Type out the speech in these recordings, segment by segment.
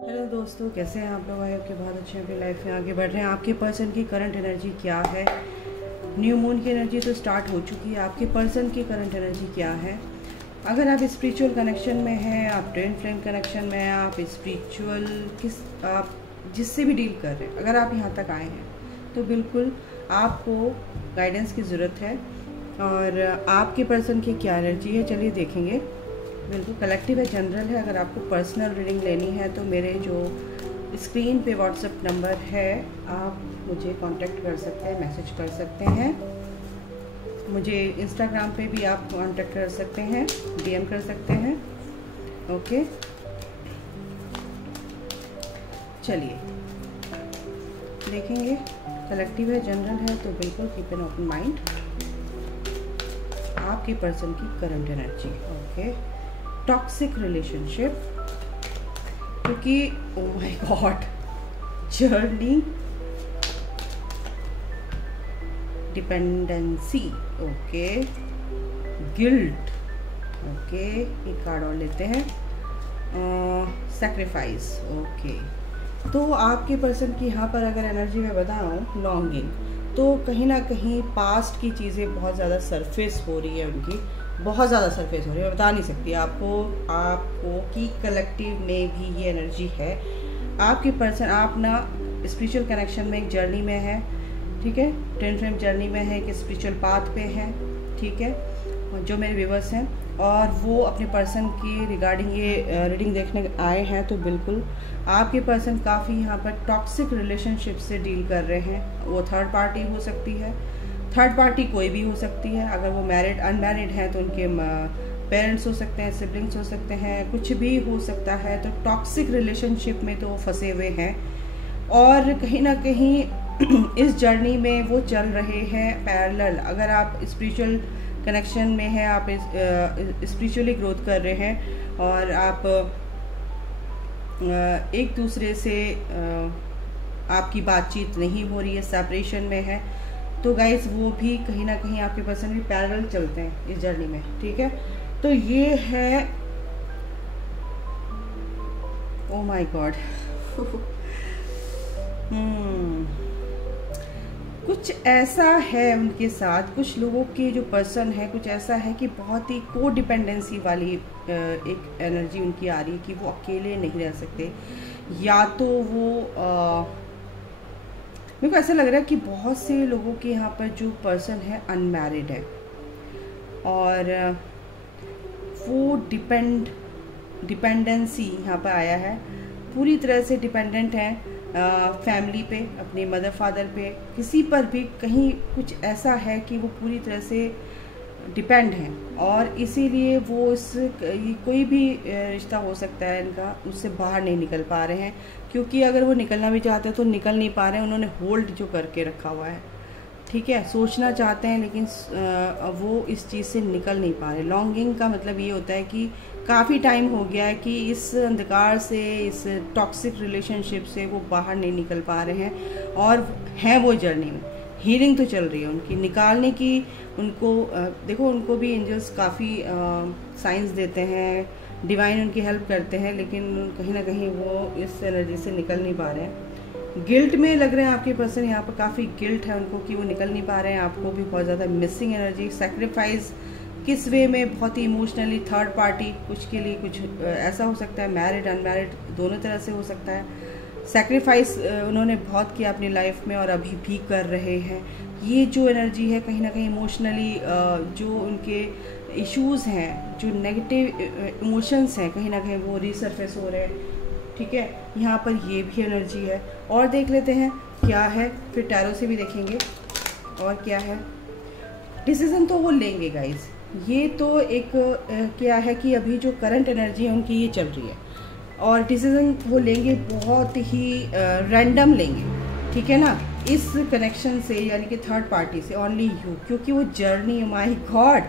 Hello दोस्तों, कैसे हैं आप लोग? आए आपके बहुत अच्छे अपनी लाइफ में आगे बढ़ रहे हैं। आपके पर्सन की करंट एनर्जी क्या है? न्यू मून की एनर्जी तो स्टार्ट हो चुकी है। आपके पर्सन की करंट एनर्जी क्या है? अगर आप स्पिरिचुअल कनेक्शन में हैं, आप ट्विन फ्लेम कनेक्शन में हैं, आप स्पिरिचुअल आप जिससे भी डील कर रहे हैं, अगर आप यहाँ तक आए हैं तो बिल्कुल आपको गाइडेंस की ज़रूरत है। और आपके पर्सन की क्या एनर्जी है, चलिए देखेंगे। बिल्कुल कलेक्टिव है, जनरल है। अगर आपको पर्सनल रीडिंग लेनी है तो मेरे जो स्क्रीन पे व्हाट्सएप नंबर है, आप मुझे कांटेक्ट कर सकते हैं, मैसेज कर सकते हैं। मुझे इंस्टाग्राम पे भी आप कांटेक्ट कर सकते हैं, डीएम कर सकते हैं। ओके, चलिए देखेंगे। कलेक्टिव है, जनरल है, तो बिल्कुल कीप एन ओपन माइंड। आपके पर्सन की current energy. Okay, toxic relationship, क्योंकि oh my God, journey, dependency, okay, guilt, okay, एक कार्ड और लेते हैं, सैक्रिफाइस, ओके। तो आपके पर्सन की यहाँ पर अगर एनर्जी में बताऊँ, लॉन्गिंग, तो कहीं ना कहीं पास्ट की चीज़ें बहुत ज़्यादा सरफेस हो रही है, उनकी बहुत ज़्यादा सरफेस हो रही है। मैं बता नहीं सकती आपको कि कलेक्टिव में भी ये एनर्जी है। आपके पर्सन, आप ना स्पिरिचुअल कनेक्शन में एक जर्नी में है, ठीक है, ट्विन फ्लेम जर्नी में है, एक स्पिरिचुअल पाथ पे है, ठीक है, जो मेरे व्यूवर्स हैं और वो अपने पर्सन की रिगार्डिंग ये रीडिंग देखने आए हैं, तो बिल्कुल आपके पर्सन काफ़ी यहाँ पर टॉक्सिक रिलेशनशिप से डील कर रहे हैं। वो थर्ड पार्टी हो सकती है, थर्ड पार्टी कोई भी हो सकती है। अगर वो मैरिड अनमैरिड हैं तो उनके पेरेंट्स हो सकते हैं, सिबलिंग्स हो सकते हैं, कुछ भी हो सकता है। तो टॉक्सिक रिलेशनशिप में तो वो फंसे हुए हैं और कहीं ना कहीं इस जर्नी में वो चल रहे हैं पैरेलल। अगर आप स्पिरिचुअल कनेक्शन में हैं, आप स्पिरिचुअली ग्रोथ कर रहे हैं और आप एक दूसरे से आपकी बातचीत नहीं हो रही है, सेपरेशन में है, तो गाइस वो भी कहीं ना कहीं आपके पर्सन भी पैरेलल चलते हैं इस जर्नी में, ठीक है। तो ये है, ओ माय गॉड, कुछ ऐसा है उनके साथ, कुछ लोगों के जो पर्सन है, कुछ ऐसा है कि बहुत ही को डिपेंडेंसी वाली एक एनर्जी उनकी आ रही है कि वो अकेले नहीं रह सकते। या तो वो मेरे को ऐसा लग रहा है कि बहुत से लोगों के यहाँ पर जो पर्सन है अनमैरिड है और वो डिपेंडेंसी यहाँ पर आया है, पूरी तरह से डिपेंडेंट है फैमिली पे, अपने मदर फादर पे, किसी पर भी कहीं कुछ ऐसा है कि वो पूरी तरह से डिपेंड है और इसीलिए वो कोई भी रिश्ता हो सकता है इनका, उससे बाहर नहीं निकल पा रहे हैं। क्योंकि अगर वो निकलना भी चाहते हैं तो निकल नहीं पा रहे हैं, उन्होंने होल्ड जो करके रखा हुआ है, ठीक है। सोचना चाहते हैं लेकिन वो इस चीज़ से निकल नहीं पा रहे। लॉन्गिंग का मतलब ये होता है कि काफ़ी टाइम हो गया है कि इस अंधकार से, इस टॉक्सिक रिलेशनशिप से वो बाहर नहीं निकल पा रहे हैं और हैं वो जर्नी में। हीलिंग तो चल रही है उनकी, निकालने की। उनको देखो, उनको भी एंजल्स काफ़ी साइंस देते हैं, डिवाइन उनकी हेल्प करते हैं, लेकिन कहीं ना कहीं वो इस एनर्जी से निकल नहीं पा रहे हैं। गिल्ट में लग रहे हैं आपके पर्सन, यहाँ पर काफ़ी गिल्ट है उनको कि वो निकल नहीं पा रहे हैं। आपको भी बहुत ज़्यादा मिसिंग एनर्जी। सेक्रीफाइस किस वे में? बहुत ही इमोशनली, थर्ड पार्टी कुछ के लिए कुछ ऐसा हो सकता है, मैरिड अनमैरिड दोनों तरह से हो सकता है। सेक्रीफाइस उन्होंने बहुत किया अपनी लाइफ में और अभी भी कर रहे हैं। ये जो एनर्जी है कहीं ना कहीं इमोशनली जो उनके इश्यूज़ हैं, जो नेगेटिव इमोशंस हैं, कहीं ना कहीं वो रीसरफेस हो रहे हैं, ठीक है। यहाँ पर ये भी एनर्जी है। और देख लेते हैं क्या है, फिर टैरो से भी देखेंगे और क्या है। डिसीजन तो वो लेंगे गाइस। ये तो एक क्या है कि अभी जो करंट एनर्जी है उनकी ये चल रही है और डिसीजन वो लेंगे, बहुत ही रैंडम लेंगे, ठीक है ना, इस कनेक्शन से, यानी कि थर्ड पार्टी से, ओनली यू। क्योंकि वो जर्नी, माय गॉड,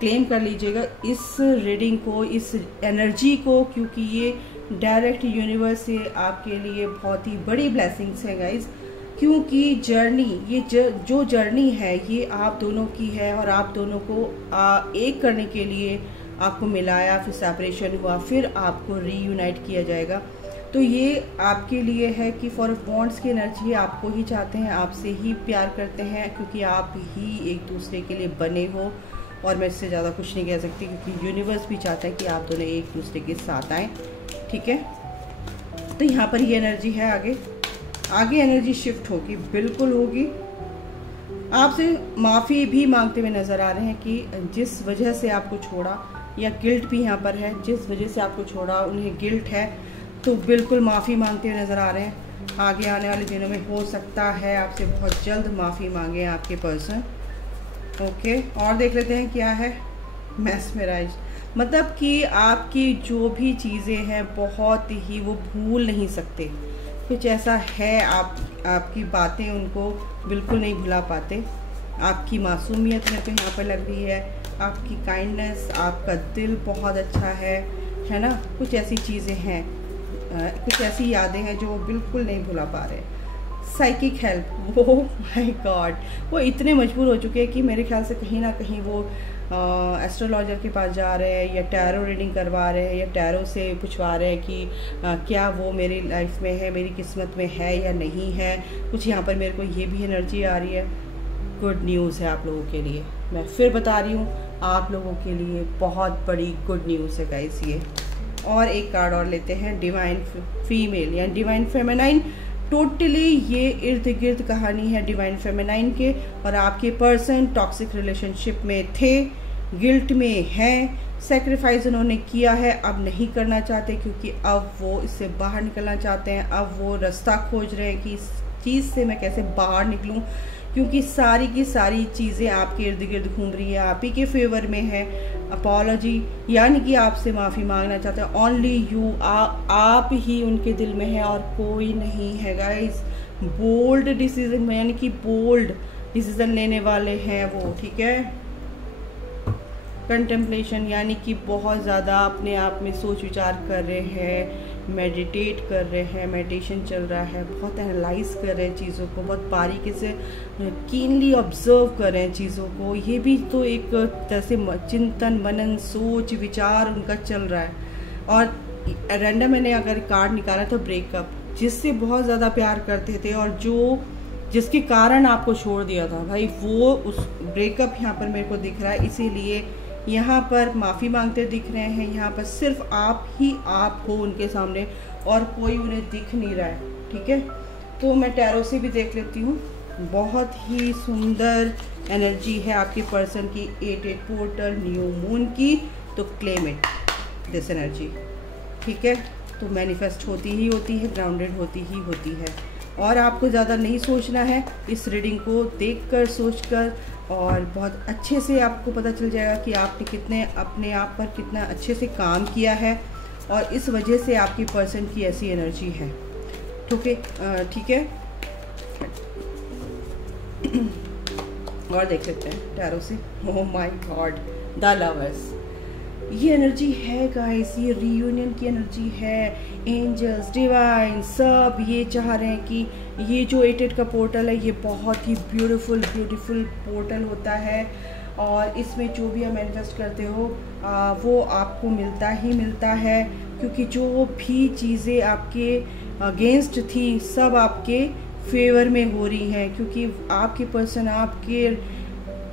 क्लेम कर लीजिएगा इस रीडिंग को, इस एनर्जी को, क्योंकि ये डायरेक्ट यूनिवर्स से आपके लिए बहुत ही बड़ी ब्लेसिंग्स है गाइज। क्योंकि जर्नी, ये जो जर्नी है ये आप दोनों की है और आप दोनों को एक करने के लिए आपको मिलाया, फिर सेपरेशन हुआ, फिर आपको रीयूनाइट किया जाएगा। तो ये आपके लिए है कि फॉर वॉन्ट्स की एनर्जी आपको ही चाहते हैं, आपसे ही प्यार करते हैं, क्योंकि आप ही एक दूसरे के लिए बने हो। और मैं इससे ज़्यादा कुछ नहीं कह सकती, क्योंकि यूनिवर्स भी चाहता है कि आप दोनों एक दूसरे के साथ आएँ। ठीक है, तो यहाँ पर ये एनर्जी है। आगे एनर्जी शिफ्ट होगी, बिल्कुल होगी। आपसे माफ़ी भी मांगते हुए नज़र आ रहे हैं कि जिस वजह से आपको छोड़ा, या गिल्ट भी यहाँ पर है, जिस वजह से आपको छोड़ा उन्हें गिल्ट है, तो बिल्कुल माफ़ी मांगते हुए नज़र आ रहे हैं। आगे आने वाले दिनों में हो सकता है आपसे बहुत जल्द माफ़ी मांगे आपके पर्सन। ओके, और देख लेते हैं क्या है। मैस्मराइज, मतलब कि आपकी जो भी चीज़ें हैं बहुत ही वो भूल नहीं सकते। कुछ ऐसा है, आपकी बातें उनको बिल्कुल नहीं भुला पाते। आपकी मासूमियत में तो यहाँ पर लग रही है, आपकी काइंडनेस, आपका दिल बहुत अच्छा है ना। कुछ ऐसी चीज़ें हैं, कुछ ऐसी यादें हैं जो वो बिल्कुल नहीं भुला पा रहे। Psychic help, oh my God, वो इतने मजबूर हो चुके हैं कि मेरे ख्याल से कहीं ना कहीं वो एस्ट्रोलॉजर के पास जा रहे हैं, या टैरो रीडिंग करवा रहे हैं, या टैरो से पूछवा रहे हैं कि क्या वो मेरी लाइफ में है, मेरी किस्मत में है या नहीं है। कुछ यहाँ पर मेरे को ये भी एनर्जी आ रही है। गुड न्यूज़ है आप लोगों के लिए, मैं फिर बता रही हूँ, आप लोगों के लिए बहुत बड़ी गुड न्यूज़ है गाइस ये। और एक कार्ड और लेते हैं, डिवाइन फीमेल या डिवाइन फेमिनाइन। टोटली ये इर्द गिर्द कहानी है डिवाइन फेमिनाइन के, और आपके पर्सन टॉक्सिक रिलेशनशिप में थे, गिल्ट में हैं, सेक्रीफाइस उन्होंने किया है, अब नहीं करना चाहते, क्योंकि अब वो इससे बाहर निकलना चाहते हैं। अब वो रास्ता खोज रहे हैं कि इस चीज़ से मैं कैसे बाहर निकलूं, क्योंकि सारी की सारी चीज़ें आपके इर्द गिर्द घूम रही है, आप ही के फेवर में है। अपॉलॉजी यानी कि आपसे माफ़ी मांगना चाहते हैं, ओनली यू, आप ही उनके दिल में है और कोई नहीं है गाइस। बोल्ड डिसीजन में, यानी कि बोल्ड डिसीजन लेने वाले हैं वो। ठीक है, कंटेम्पलेशन यानी कि बहुत ज़्यादा अपने आप में सोच विचार कर रहे हैं, मेडिटेट कर रहे हैं, मेडिटेशन चल रहा है, बहुत एनालाइज कर रहे हैं चीज़ों को, बहुत बारीकी से कीनली ऑब्जर्व कर रहे हैं चीज़ों को। ये भी तो एक तरह से चिंतन मनन सोच विचार उनका चल रहा है। और रैंडम मैंने अगर कार्ड निकाला तो ब्रेकअप, जिससे बहुत ज़्यादा प्यार करते थे और जिसके कारण आपको छोड़ दिया था भाई, वो उस ब्रेकअप यहाँ पर मेरे को दिख रहा है। इसीलिए यहाँ पर माफ़ी मांगते दिख रहे हैं। यहाँ पर सिर्फ आप ही आप हो उनके सामने, और कोई उन्हें दिख नहीं रहा है। ठीक है, तो मैं टैरो से भी देख लेती हूँ। बहुत ही सुंदर एनर्जी है आपके पर्सन की, 8 पोर्टल न्यू मून की। तो क्लेम इट दिस एनर्जी। ठीक है, तो मैनिफेस्ट होती ही होती है, ग्राउंडेड होती ही होती है। और आपको ज़्यादा नहीं सोचना है, इस रीडिंग को देखकर सोचकर, और बहुत अच्छे से आपको पता चल जाएगा कि आपने कितने अपने आप पर कितना अच्छे से काम किया है, और इस वजह से आपकी पर्सन की ऐसी एनर्जी है। ठीक है, और देख सकते हैं टैरो से। Oh my God, the lovers, ये एनर्जी है गाइस, ये रीयूनियन की एनर्जी है। एंजल्स, डिवाइन सब ये चाह रहे हैं कि ये जो 8 का पोर्टल है ये बहुत ही ब्यूटीफुल पोर्टल होता है, और इसमें जो भी आप मैनिफेस्ट करते हो वो आपको मिलता ही मिलता है। क्योंकि जो भी चीज़ें आपके अगेंस्ट थी सब आपके फेवर में हो रही हैं, क्योंकि आपके पर्सन आपके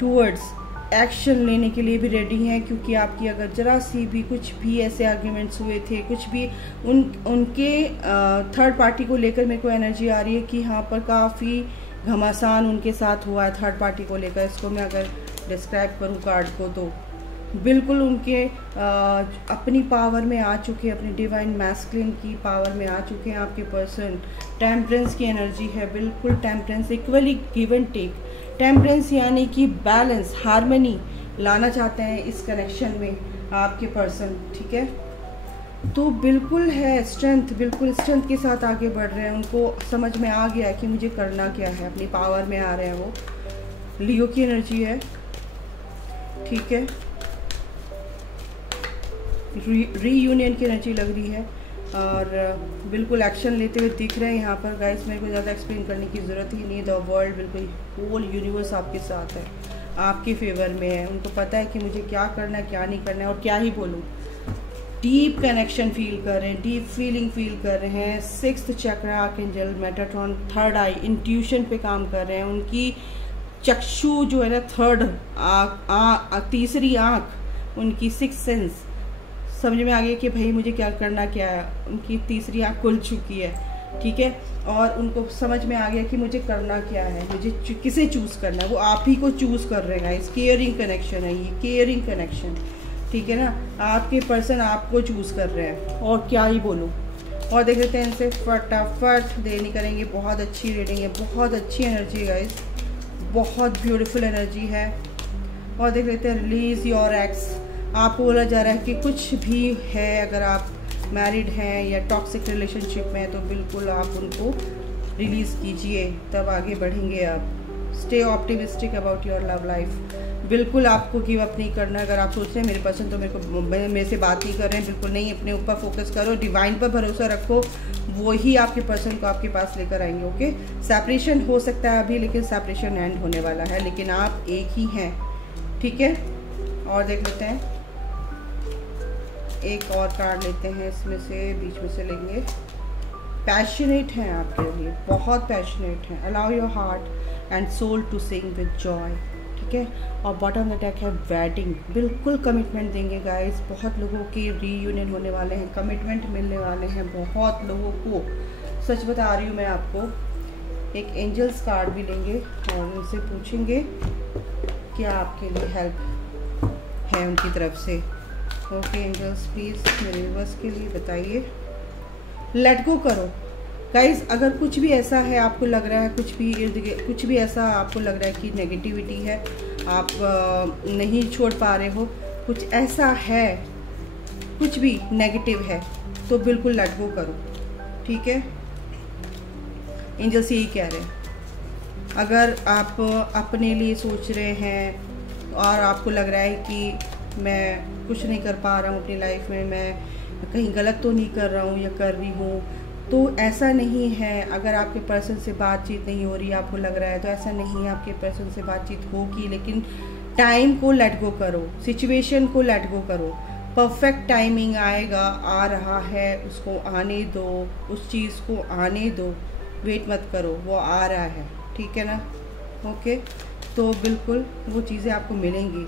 टूवर्ड्स एक्शन लेने के लिए भी रेडी हैं। क्योंकि आपकी अगर जरा सी भी कुछ भी ऐसे आर्ग्यूमेंट्स हुए थे, कुछ भी उनके थर्ड पार्टी को लेकर मेरे को एनर्जी आ रही है कि यहाँ पर काफ़ी घमासान उनके साथ हुआ है थर्ड पार्टी को लेकर। इसको मैं अगर डिस्क्राइब करूँ कार्ड को, तो बिल्कुल उनके अपनी पावर में आ चुके हैं, अपनी डिवाइन मैस्कुलिन की पावर में आ चुके हैं आपके पर्सन। टेम्परेंस की एनर्जी है, बिल्कुल temperance, equally give and take. Temperance यानी कि बैलेंस, हार्मनी लाना चाहते हैं इस कनेक्शन में आपके पर्सन। ठीक है, तो बिल्कुल है स्ट्रेंथ, बिल्कुल स्ट्रेंथ के साथ आगे बढ़ रहे हैं। उनको समझ में आ गया है कि मुझे करना क्या है, अपनी पावर में आ रहे हैं वो। लियो की एनर्जी है। ठीक है, रीयूनियन की एनर्जी लग रही है, और बिल्कुल एक्शन लेते हुए दिख रहे हैं यहाँ पर गाइस। मेरे को ज़्यादा एक्सप्लेन करने की ज़रूरत ही नहीं है। द वर्ल्ड, बिल्कुल होल यूनिवर्स आपके साथ है, आपके फेवर में है। उनको पता है कि मुझे क्या करना है क्या नहीं करना है, और क्या ही बोलूँ। डीप कनेक्शन फील कर रहे हैं, डीप फीलिंग फील कर रहे हैं। 6th चक्रा आर्कएंजल मेटाट्रॉन 3rd आई इंट्यूशन पे काम कर रहे हैं। उनकी चक्षु जो है ना 3rd तीसरी आँख, उनकी 6th सेंस समझ में आ गया कि भाई मुझे क्या करना क्या है। उनकी तीसरी आँख खुल चुकी है, ठीक है, और उनको समझ में आ गया कि मुझे करना क्या है, मुझे किसे चूज़ करना है। वो आप ही को चूज़ कर रहे हैं। इस केयरिंग कनेक्शन है ये, केयरिंग कनेक्शन, ठीक है ना। आपके पर्सन आपको चूज़ कर रहे हैं, और क्या ही बोलूँ। और देख लेते हैं इनसे फटाफट देनी करेंगे। बहुत अच्छी रीडिंग है, बहुत अच्छी एनर्जी है गाइस, बहुत ब्यूटीफुल एनर्जी है। और देख लेते हैं रिलीज़ योर एक्स। आपको बोला जा रहा है कि कुछ भी है, अगर आप मैरिड हैं या टॉक्सिक रिलेशनशिप में हैं तो बिल्कुल आप उनको रिलीज़ कीजिए, तब आगे बढ़ेंगे आप। Stay optimistic about your love life. बिल्कुल आपको गिव अप नहीं करना। अगर आप सोच रहे हैं मेरे पर्सन तो मेरे से बात नहीं कर रहे हैं, बिल्कुल नहीं। अपने ऊपर फोकस करो, डिवाइन पर भरोसा रखो, वो ही आपके पर्सन को आपके पास लेकर आएंगे। ओके, सेपरेशन हो सकता है अभी, लेकिन सेपरेशन एंड होने वाला है, लेकिन आप एक ही हैं, ठीक है। और देख लेते हैं, एक और कार्ड लेते हैं इसमें से, बीच में से लेंगे। पैशनेट हैं आपके लिए, बहुत पैशनेट हैं। Allow your heart and soul to sing with joy, ठीक है। और बॉटम द डेक है वेडिंग। बिल्कुल कमिटमेंट देंगे गाइस। बहुत लोगों के रीयूनियन होने वाले हैं, कमिटमेंट मिलने वाले हैं बहुत लोगों को, सच बता रही हूँ मैं आपको। एक एंजल्स कार्ड भी लेंगे और उनसे पूछेंगे क्या आपके लिए हेल्प है उनकी तरफ से। ओके एंजल्स प्लीज़ मेरे व्यूअर्स के लिए बताइए। लेट गो करो गाइज। अगर कुछ भी ऐसा है आपको लग रहा है, कुछ भी इर्द गिर्द कुछ भी ऐसा आपको लग रहा है कि नेगेटिविटी है, आप नहीं छोड़ पा रहे हो, कुछ ऐसा है, कुछ भी नेगेटिव है, तो बिल्कुल लेट गो करो, ठीक है। एंजल्स यही कह रहे हैं। अगर आप अपने लिए सोच रहे हैं और आपको लग रहा है कि मैं कुछ नहीं कर पा रहा हूँ अपनी लाइफ में, मैं कहीं गलत तो नहीं कर रहा हूँ या कर रही हूँ, तो ऐसा नहीं है। अगर आपके पर्सन से बातचीत नहीं हो रही, आपको लग रहा है, तो ऐसा नहीं है। आपके पर्सन से बातचीत होगी, लेकिन टाइम को लेट गो करो, सिचुएशन को लेट गो करो। परफेक्ट टाइमिंग आएगा, आ रहा है, उसको आने दो, उस चीज़ को आने दो, वेट मत करो, वो आ रहा है, ठीक है ना। ओके, तो बिल्कुल वो चीज़ें आपको मिलेंगी।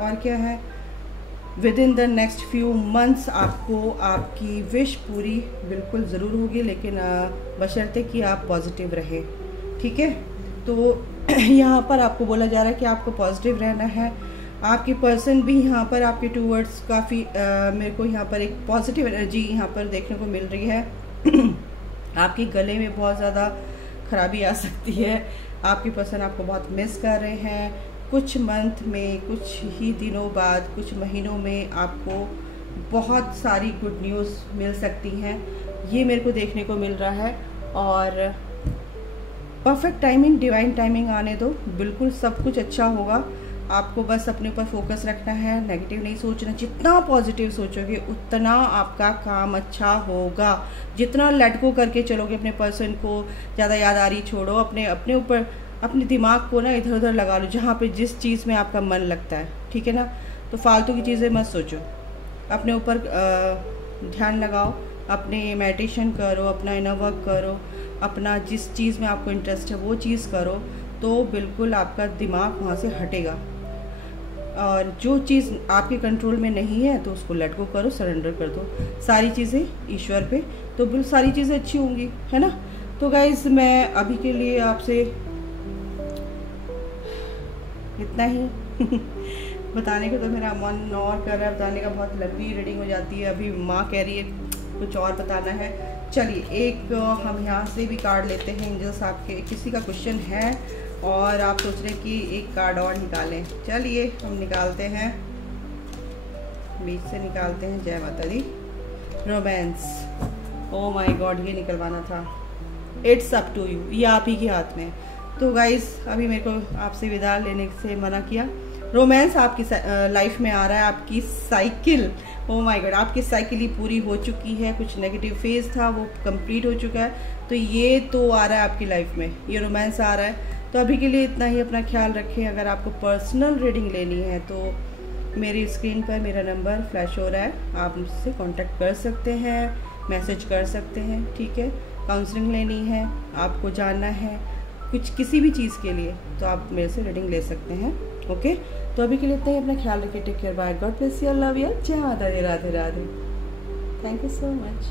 और क्या है, with in the next few months आपको आपकी विश पूरी बिल्कुल ज़रूर होगी, लेकिन बशर्ते कि आप पॉजिटिव रहे, ठीक है। तो यहाँ पर आपको बोला जा रहा है कि आपको पॉजिटिव रहना है। आपके पर्सन भी यहाँ पर आपके टूवर्ड्स काफ़ी मेरे को यहाँ पर एक पॉजिटिव एनर्जी यहाँ पर देखने को मिल रही है। आपके गले में बहुत ज़्यादा खराबी आ सकती है। आपके पर्सन आपको बहुत मिस कर रहे हैं। कुछ मंथ में, कुछ ही दिनों बाद, कुछ महीनों में आपको बहुत सारी गुड न्यूज़ मिल सकती हैं, ये मेरे को देखने को मिल रहा है। और परफेक्ट टाइमिंग, डिवाइन टाइमिंग आने दो, बिल्कुल सब कुछ अच्छा होगा। आपको बस अपने ऊपर फोकस रखना है, नेगेटिव नहीं सोचना। जितना पॉजिटिव सोचोगे उतना आपका काम अच्छा होगा। जितना लेट गो करके चलोगे अपने पर्सन को, ज़्यादा याद आ रही छोड़ो, अपने ऊपर अपने दिमाग को ना इधर उधर लगा लो, जहाँ पे जिस चीज़ में आपका मन लगता है, ठीक है ना। तो फालतू की चीज़ें मत सोचो, अपने ऊपर ध्यान लगाओ, अपने मेडिटेशन करो, अपना इनर वर्क करो, अपना जिस चीज़ में आपको इंटरेस्ट है वो चीज़ करो, तो बिल्कुल आपका दिमाग वहाँ से हटेगा। और जो चीज़ आपके कंट्रोल में नहीं है तो उसको लेट गो करो, सरेंडर कर दो सारी चीज़ें ईश्वर पे, तो बिल्कुल सारी चीज़ें अच्छी होंगी, है ना। तो गाइज़ मैं अभी के लिए आपसे इतना ही बताने को तो मेरा मन और कर रहा है बताने का, बहुत लंबी रीडिंग हो जाती है। अभी माँ कह रही है कुछ और बताना है। चलिए एक हम यहाँ से भी कार्ड लेते हैं। एंजल्स आपके किसी का क्वेश्चन है और आप सोच रहे हैं कि एक कार्ड और निकालें, चलिए हम निकालते हैं, बीच से निकालते हैं। जय माता दी। रोमांस, ओ माय गॉड, ये निकलवाना था। इट्स अप टू यू, ये आप ही के हाथ में। तो गाइस अभी मेरे को आपसे विदा लेने से मना किया। रोमांस आपकी लाइफ में आ रहा है, आपकी साइकिल, ओ माय गॉड, आपकी साइकिल ही पूरी हो चुकी है। कुछ नेगेटिव फेज था वो कंप्लीट हो चुका है, तो ये तो आ रहा है आपकी लाइफ में, ये रोमांस आ रहा है। तो अभी के लिए इतना ही, अपना ख्याल रखें। अगर आपको पर्सनल रीडिंग लेनी है तो मेरी स्क्रीन पर मेरा नंबर फ्लैश हो रहा है, आप मुझसे कांटेक्ट कर सकते हैं, मैसेज कर सकते हैं, ठीक है। काउंसलिंग लेनी है, आपको जानना है कुछ किसी भी चीज़ के लिए, तो आप मेरे से रीडिंग ले सकते हैं, ओके। तो अभी के लिए इतना ही, अपना ख्याल रखिए। Take care, bye, God bless you, love you, जय Mata Di, Radhe Radhe. Thank you so much.